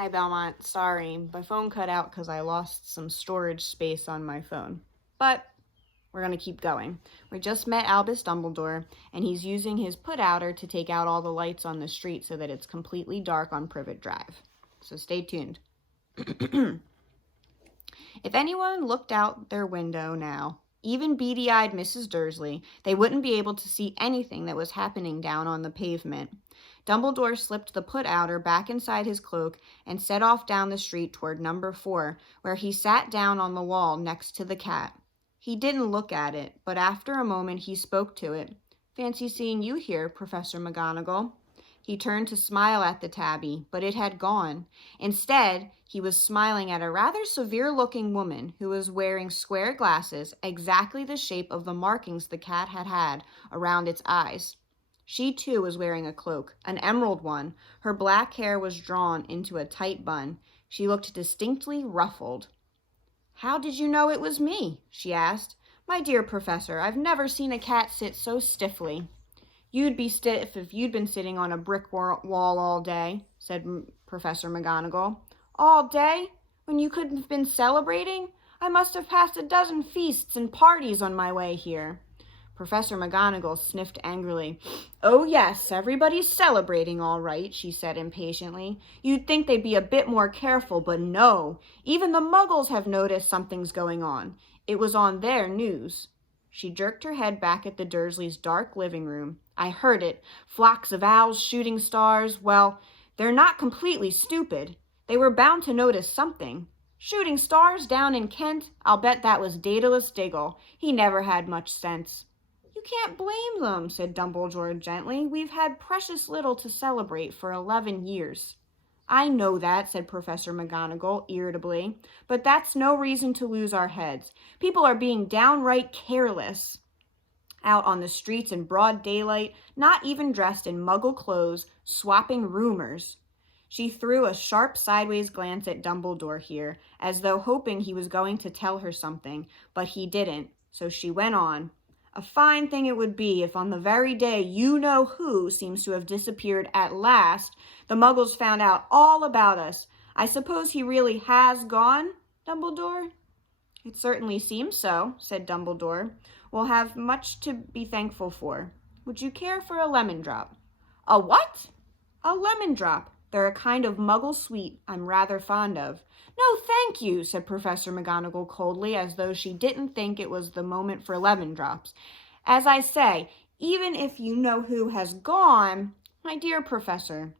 Hi, Belmont. Sorry, my phone cut out because I lost some storage space on my phone. But we're going to keep going. We just met Albus Dumbledore, and he's using his put-outer to take out all the lights on the street so that it's completely dark on Privet Drive. So stay tuned. If anyone looked out their window now, even beady-eyed Mrs. Dursley, they wouldn't be able to see anything that was happening down on the pavement. Dumbledore slipped the put-outer back inside his cloak and set off down the street toward number 4, where he sat down on the wall next to the cat. He didn't look at it, but after a moment he spoke to it. "Fancy seeing you here, Professor McGonagall." He turned to smile at the tabby, but it had gone. Instead, he was smiling at a rather severe-looking woman who was wearing square glasses, exactly the shape of the markings the cat had had around its eyes. She, too, was wearing a cloak, an emerald one. Her black hair was drawn into a tight bun. She looked distinctly ruffled. "How did you know it was me?" she asked. "My dear Professor, I've never seen a cat sit so stiffly." "You'd be stiff if you'd been sitting on a brick wall all day," said Professor McGonagall. "All day? When you couldn't have been celebrating? I must have passed a dozen feasts and parties on my way here." Professor McGonagall sniffed angrily. "Oh, yes, everybody's celebrating all right," she said impatiently. "You'd think they'd be a bit more careful, but no. Even the Muggles have noticed something's going on. It was on their news." She jerked her head back at the Dursleys' dark living room. "I heard it. Flocks of owls, shooting stars. Well, they're not completely stupid. They were bound to notice something. Shooting stars down in Kent? I'll bet that was Daedalus Diggle. He never had much sense." "You can't blame them," said Dumbledore gently. "We've had precious little to celebrate for 11 years. "I know that," said Professor McGonagall irritably, "but that's no reason to lose our heads. People are being downright careless out on the streets in broad daylight, not even dressed in Muggle clothes, swapping rumors." She threw a sharp sideways glance at Dumbledore here, as though hoping he was going to tell her something, but he didn't, so she went on. "A fine thing it would be if on the very day you-know-who seems to have disappeared at last, the Muggles found out all about us. I suppose he really has gone, Dumbledore?" "It certainly seems so," said Dumbledore. "We'll have much to be thankful for. Would you care for a lemon drop?" "A what?" "A lemon drop. They're a kind of Muggle sweet I'm rather fond of." "No, thank you," said Professor McGonagall coldly, as though she didn't think it was the moment for lemon drops. "As I say, even if you-know-who has gone, my dear Professor,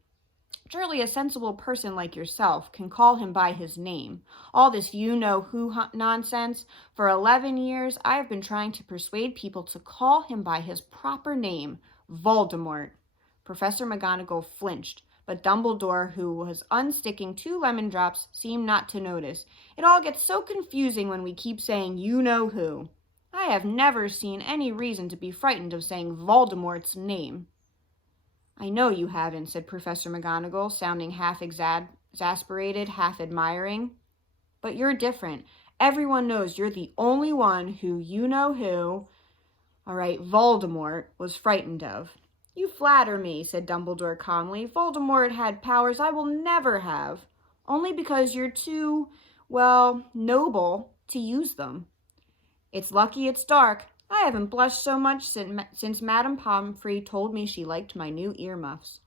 surely a sensible person like yourself can call him by his name. All this you-know-who nonsense. For 11 years, I have been trying to persuade people to call him by his proper name, Voldemort." Professor McGonagall flinched, but Dumbledore, who was unsticking 2 lemon drops, seemed not to notice. "It all gets so confusing when we keep saying you-know-who. I have never seen any reason to be frightened of saying Voldemort's name." "I know you haven't," said Professor McGonagall, sounding half exasperated, half admiring. "But you're different. Everyone knows you're the only one who you-know-who, all right, Voldemort, was frightened of." "You flatter me," said Dumbledore calmly. "Voldemort had powers I will never have, only because you're too, well, noble to use them. It's lucky it's dark. I haven't blushed so much since Madame Pomfrey told me she liked my new earmuffs."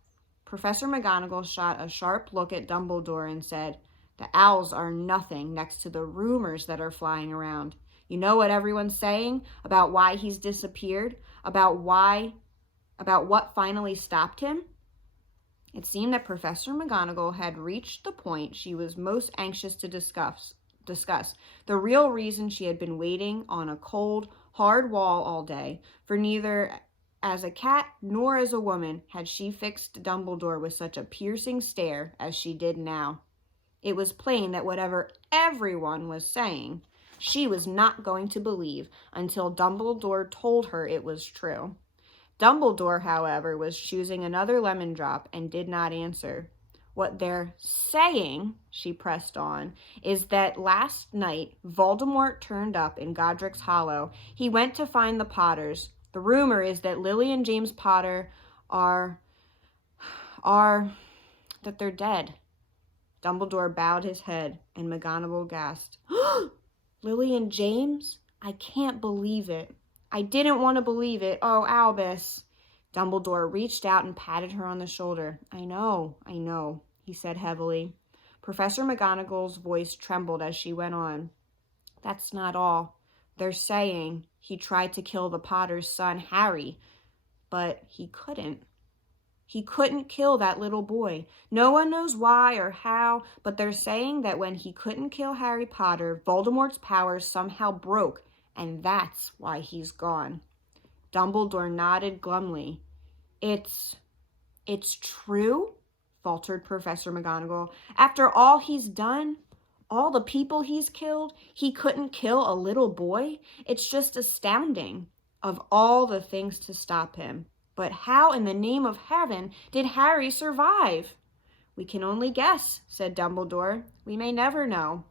Professor McGonagall shot a sharp look at Dumbledore and said, "The owls are nothing next to the rumors that are flying around. You know what everyone's saying about why he's disappeared? About what finally stopped him?" It seemed that Professor McGonagall had reached the point she was most anxious to discuss, the real reason she had been waiting on a cold, hard wall all day, for neither as a cat nor as a woman had she fixed Dumbledore with such a piercing stare as she did now. It was plain that whatever everyone was saying, she was not going to believe until Dumbledore told her it was true. Dumbledore, however, was choosing another lemon drop and did not answer. "What they're saying," she pressed on, "is that last night Voldemort turned up in Godric's Hollow. He went to find the Potters. The rumor is that Lily and James Potter are that they're dead." Dumbledore bowed his head, and McGonagall gasped. Lily and James? I can't believe it. I didn't want to believe it. Oh, Albus. Dumbledore reached out and patted her on the shoulder. I know, he said heavily. Professor McGonagall's voice trembled as she went on. That's not all. They're saying he tried to kill the Potter's son, Harry, but he couldn't. He couldn't kill that little boy. No one knows why or how, but they're saying that when he couldn't kill Harry Potter, Voldemort's powers somehow broke, and that's why he's gone. Dumbledore nodded glumly. It's true? Faltered Professor McGonagall. After all he's done, all the people he's killed, he couldn't kill a little boy? It's just astounding. Of all the things to stop him. But how in the name of heaven did Harry survive? We can only guess, said Dumbledore. We may never know.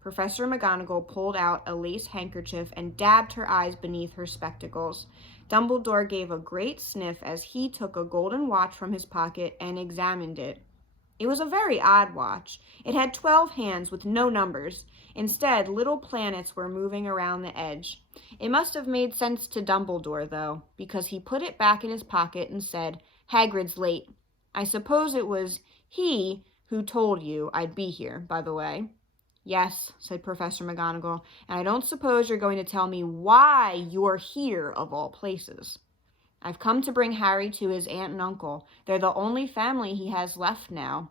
Professor McGonagall pulled out a lace handkerchief and dabbed her eyes beneath her spectacles. Dumbledore gave a great sniff as he took a golden watch from his pocket and examined it. It was a very odd watch. It had 12 hands with no numbers. Instead, little planets were moving around the edge. It must have made sense to Dumbledore, though, because he put it back in his pocket and said, Hagrid's late. I suppose it was he who told you I'd be here, by the way. Yes, said Professor McGonagall, and I don't suppose you're going to tell me why you're here, of all places. I've come to bring Harry to his aunt and uncle. They're the only family he has left now.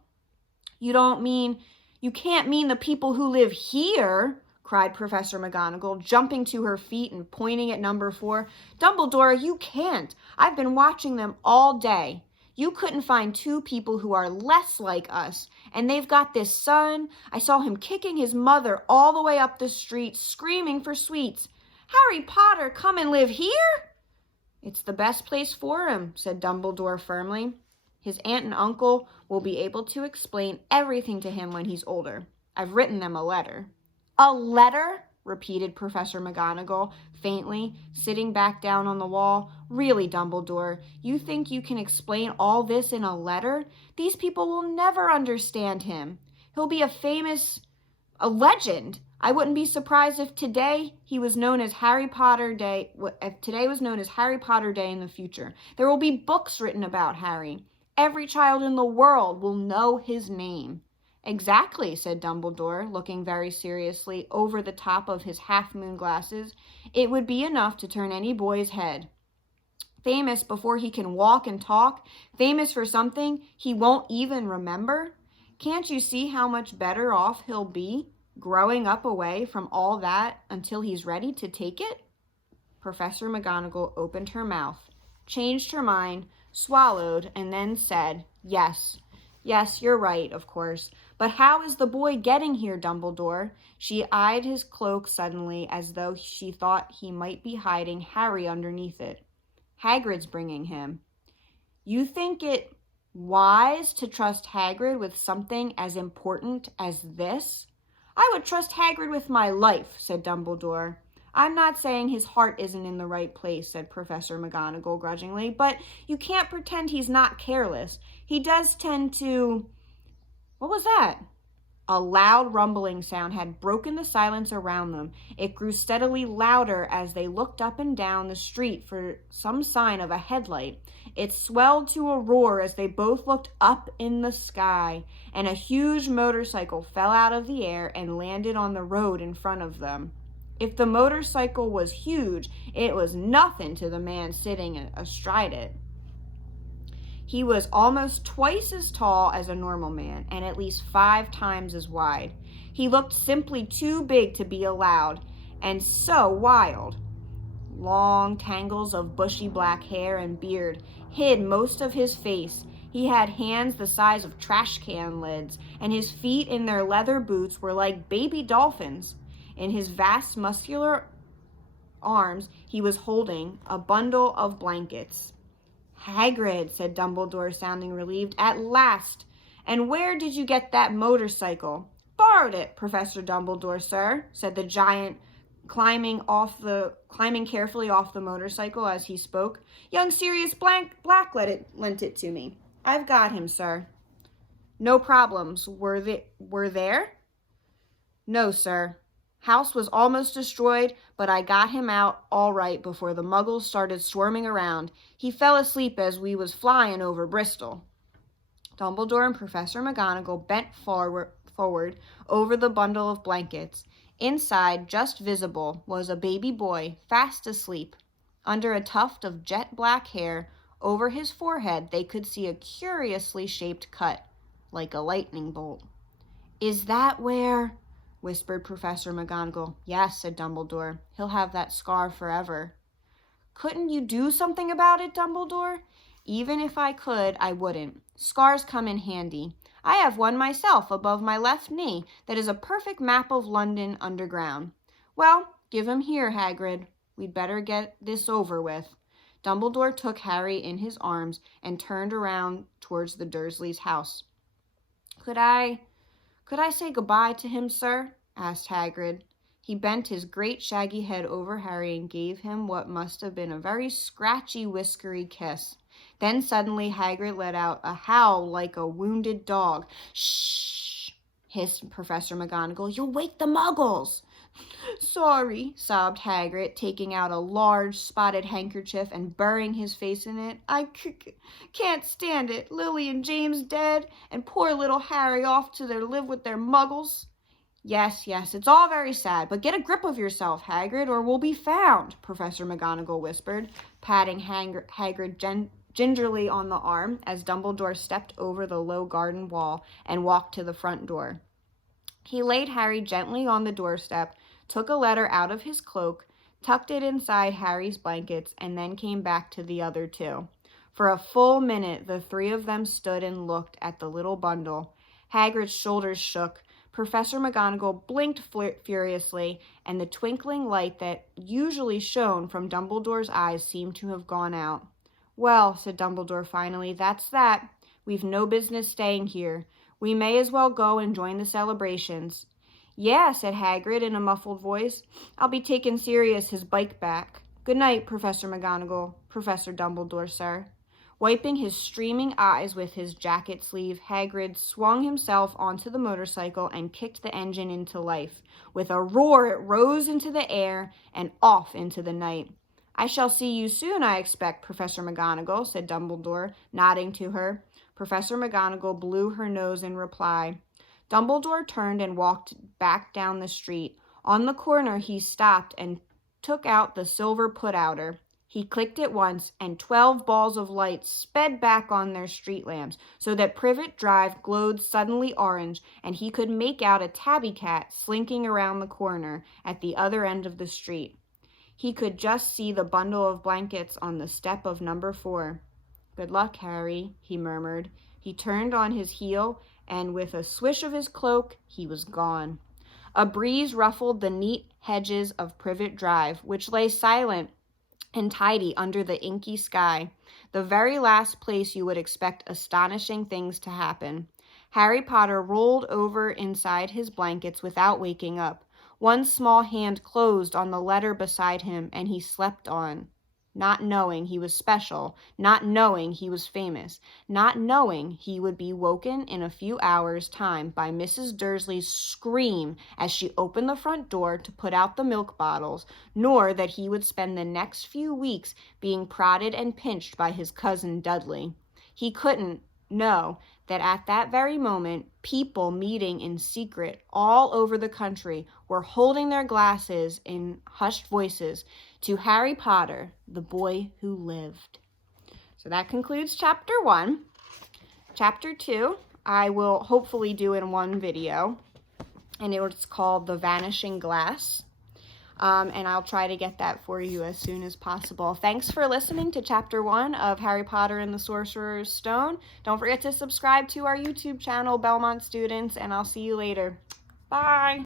You can't mean the people who live here, cried Professor McGonagall, jumping to her feet and pointing at number 4. Dumbledore, you can't. I've been watching them all day. You couldn't find 2 people who are less like us, and they've got this son. I saw him kicking his mother all the way up the street, screaming for sweets. Harry Potter, come and live here? It's the best place for him, said Dumbledore firmly. His aunt and uncle will be able to explain everything to him when he's older. I've written them a letter. A letter? Repeated Professor McGonagall faintly, sitting back down on the wall. Really, Dumbledore, you think you can explain all this in a letter? These people will never understand him. He'll be a legend. I wouldn't be surprised if today was known as Harry Potter Day. If today was known as Harry Potter Day in the future. There will be books written about Harry. Every child in the world will know his name. Exactly, said Dumbledore, looking very seriously over the top of his half-moon glasses. It would be enough to turn any boy's head. Famous before he can walk and talk, famous for something he won't even remember. Can't you see how much better off he'll be growing up away from all that until he's ready to take it? Professor McGonagall opened her mouth, changed her mind, swallowed, and then said, Yes, you're right, of course. But how is the boy getting here, Dumbledore? She eyed his cloak suddenly as though she thought he might be hiding Harry underneath it. Hagrid's bringing him. You think it wise to trust Hagrid with something as important as this? I would trust Hagrid with my life, said Dumbledore. I'm not saying his heart isn't in the right place, said Professor McGonagall grudgingly, but you can't pretend he's not careless. He does tend to... What was that? A loud rumbling sound had broken the silence around them. It grew steadily louder as they looked up and down the street for some sign of a headlight. It swelled to a roar as they both looked up in the sky, and a huge motorcycle fell out of the air and landed on the road in front of them. If the motorcycle was huge, it was nothing to the man sitting astride it. He was almost twice as tall as a normal man, and at least 5 times as wide. He looked simply too big to be allowed, and so wild. Long tangles of bushy black hair and beard hid most of his face. He had hands the size of trash can lids, and his feet in their leather boots were like baby dolphins. In his vast muscular arms, he was holding a bundle of blankets. Hagrid, said Dumbledore, sounding relieved. At last! And where did you get that motorcycle? Borrowed it, Professor Dumbledore, sir, said the giant, climbing carefully off the motorcycle as he spoke. Young Sirius Black lent it to me. I've got him, sir. No problems. Were there? No, sir. House was almost destroyed, but I got him out all right before the muggles started swarming around. He fell asleep as we was flying over Bristol. Dumbledore and Professor McGonagall bent forward over the bundle of blankets. Inside, just visible, was a baby boy, fast asleep. Under a tuft of jet black hair, over his forehead, they could see a curiously shaped cut, like a lightning bolt. Is that where? Whispered Professor McGonagall. Yes, said Dumbledore. He'll have that scar forever. Couldn't you do something about it, Dumbledore? Even if I could, I wouldn't. Scars come in handy. I have one myself above my left knee that is a perfect map of London underground. Well, give him here, Hagrid. We'd better get this over with. Dumbledore took Harry in his arms and turned around towards the Dursleys' house. Could I say goodbye to him, sir? Asked Hagrid. He bent his great shaggy head over Harry and gave him what must have been a very scratchy, whiskery kiss. Then suddenly Hagrid let out a howl like a wounded dog. Shh! Hissed Professor McGonagall. You'll wake the muggles! Sorry, sobbed Hagrid, taking out a large spotted handkerchief and burying his face in it. I can't stand it. Lily and James dead, and poor little Harry off to live with their muggles. Yes, it's all very sad, but get a grip of yourself, Hagrid, or we'll be found, Professor McGonagall whispered, patting Hagrid gingerly on the arm as Dumbledore stepped over the low garden wall and walked to the front door. He laid Harry gently on the doorstep, took a letter out of his cloak, tucked it inside Harry's blankets, and then came back to the other two. For a full minute, the three of them stood and looked at the little bundle. Hagrid's shoulders shook. Professor McGonagall blinked furiously, and the twinkling light that usually shone from Dumbledore's eyes seemed to have gone out. Well, said Dumbledore finally, that's that. We've no business staying here. We may as well go and join the celebrations. Yeah, said Hagrid in a muffled voice. I'll be taking Sirius his bike back. Good night, Professor McGonagall. Professor Dumbledore, sir. Wiping his streaming eyes with his jacket sleeve, Hagrid swung himself onto the motorcycle and kicked the engine into life. With a roar, it rose into the air and off into the night. I shall see you soon, I expect, Professor McGonagall, said Dumbledore, nodding to her. Professor McGonagall blew her nose in reply. Dumbledore turned and walked back down the street. On the corner, he stopped and took out the silver put-outer. He clicked it once, and 12 balls of light sped back on their street lamps, so that Privet Drive glowed suddenly orange, and he could make out a tabby cat slinking around the corner at the other end of the street. He could just see the bundle of blankets on the step of number 4. Good luck, Harry, he murmured. He turned on his heel, and with a swish of his cloak, he was gone. A breeze ruffled the neat hedges of Privet Drive, which lay silent and tidy under the inky sky, the very last place you would expect astonishing things to happen. Harry Potter rolled over inside his blankets without waking up. One small hand closed on the letter beside him, and he slept on, not knowing he was special, not knowing he was famous, not knowing he would be woken in a few hours' time by Mrs. Dursley's scream as she opened the front door to put out the milk bottles, nor that he would spend the next few weeks being prodded and pinched by his cousin Dudley. He couldn't know that at that very moment, people meeting in secret all over the country were holding their glasses in hushed voices to Harry Potter, the boy who lived. So that concludes Chapter 1. Chapter 2, I will hopefully do in one video, and it's called The Vanishing Glass. And I'll try to get that for you as soon as possible. Thanks for listening to Chapter 1 of Harry Potter and the Sorcerer's Stone. Don't forget to subscribe to our YouTube channel, Belmont Students, and I'll see you later. Bye!